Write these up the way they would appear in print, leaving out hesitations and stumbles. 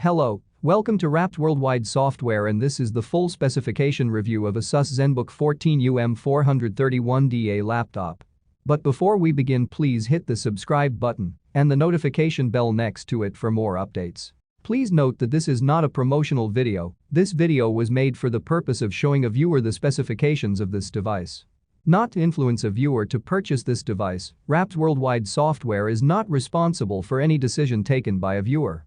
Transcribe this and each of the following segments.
Hello, welcome to RapzWorldWide software, and this is the full specification review of Asus Zenbook 14 UM431DA laptop. But before we begin, please hit the subscribe button and the notification bell next to it for more updates. Please note that this is not a promotional video. This video was made for the purpose of showing a viewer the specifications of this device. Not to influence a viewer to purchase this device. RapzWorldWide software is not responsible for any decision taken by a viewer.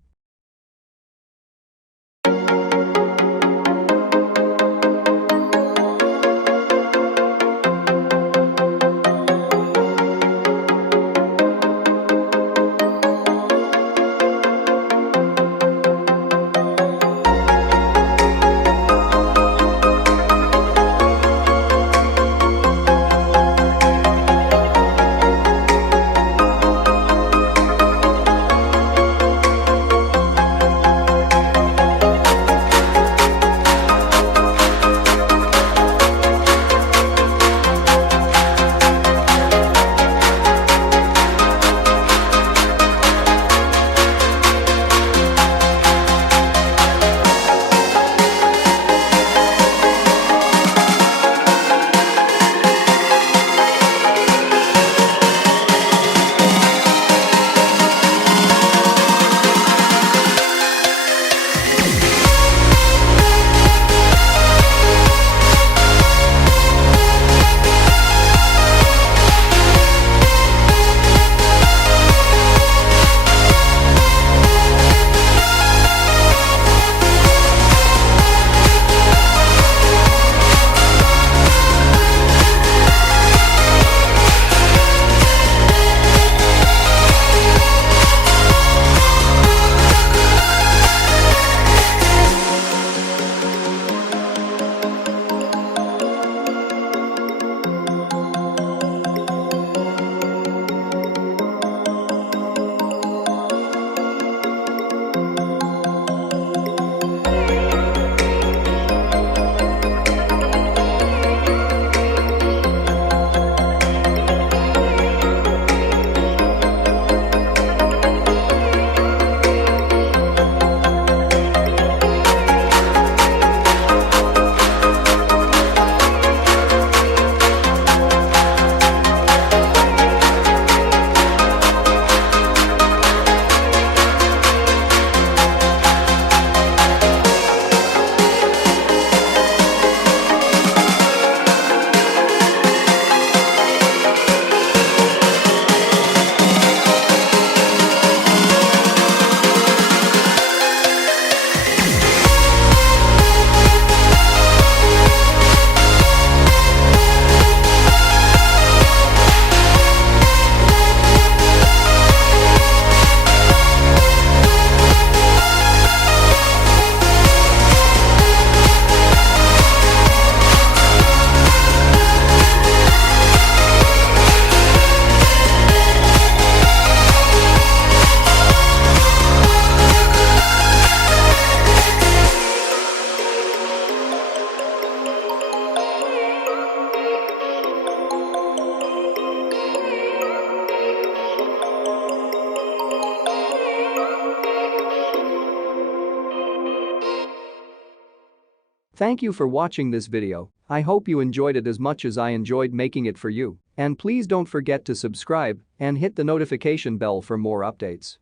Thank you for watching this video. I hope you enjoyed it as much as I enjoyed making it for you. And please don't forget to subscribe and hit the notification bell for more updates.